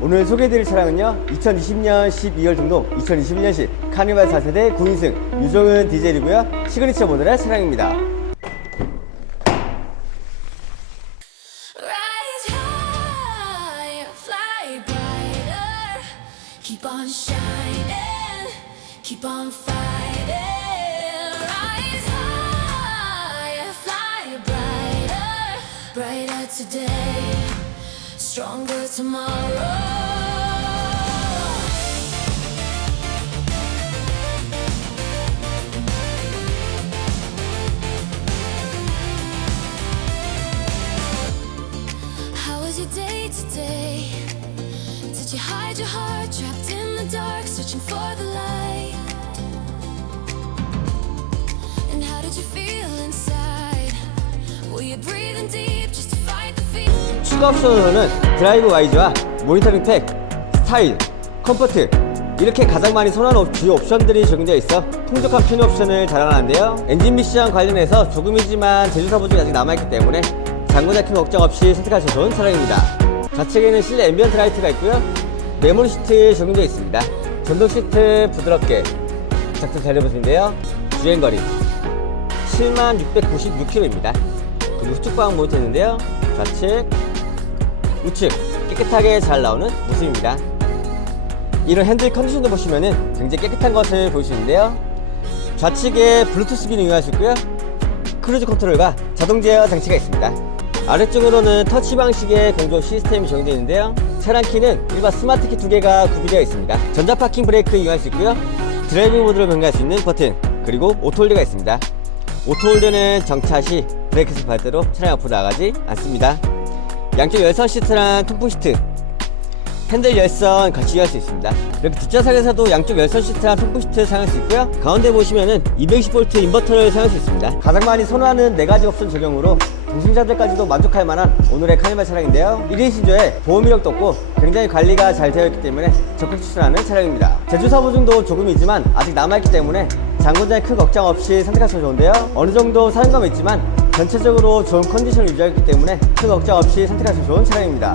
오늘 소개해드릴 차량은요 2020년 12월 등록 2021년식 카니발 4세대 9인승 유종은 디젤이고요 시그니처 모델의 차량입니다 today, stronger tomorrow. How was your day today? Did you hide your heart trapped in the dark, searching for the light? And how did you feel inside? Were you breathing deep just 추가 옵션으로는 드라이브 와이즈와 모니터링 팩, 스타일, 컴포트 이렇게 가장 많이 선호하는 옵- 주요 옵션들이 적용되어 있어 풍족한 편의 옵션을 자랑하는데요. 엔진 미션 관련해서 조금이지만 제조사 보증이 아직 남아있기 때문에 장고 잡힘 걱정 없이 선택하셔도 좋은 차량입니다. 좌측에는 실내 앰비언트 라이트가 있고요. 메모리 시트 적용되어 있습니다. 전동 시트 부드럽게 작동 잘 해보시는데요. 주행거리 7696km입니다. 그리고 후측방 모니터 있는데요. 좌측 우측 깨끗하게 잘 나오는 모습입니다. 이런 핸들 컨디션도 보시면은 굉장히 깨끗한 것을 보이시는데요. 좌측에 블루투스 기능이 하시고요. 크루즈 컨트롤과 자동 제어 장치가 있습니다. 아래쪽으로는 터치 방식의 공조 시스템이 적용되어 있는데요. 차량 키는 일반 스마트 키 두 개가 구비되어 있습니다. 전자 파킹 브레이크 이용할 수 있고요. 드라이브 모드로 변경할 수 있는 버튼, 그리고 오토홀드가 있습니다. 오토홀드는 정차 시 브레이크 밟을 대로 차량 앞으로 나가지 않습니다. 양쪽 열선 시트랑 통풍 시트. 핸들 열선 같이 이용할 수 있습니다. 이렇게 뒷좌석에서도 양쪽 열선 시트랑 통풍 시트 사용할 수 있고요. 가운데 보시면은 220V 인버터를 사용할 수 있습니다. 가장 많이 선호하는 4가지 옵션 적용으로 동승자들까지도 만족할 만한 오늘의 카니발 차량인데요. 1인 신조에 보험 이력도 없고 굉장히 관리가 잘 되어 있기 때문에 적극 추천하는 차량입니다. 제주사 보증도 조금이지만 아직 남아있기 때문에 장고장에 큰 걱정 없이 선택하셔도 좋은데요. 어느 정도 사용감은 있지만 전체적으로 좋은 컨디션을 유지하기 때문에 큰 걱정 없이 선택하셔도 좋은 차량입니다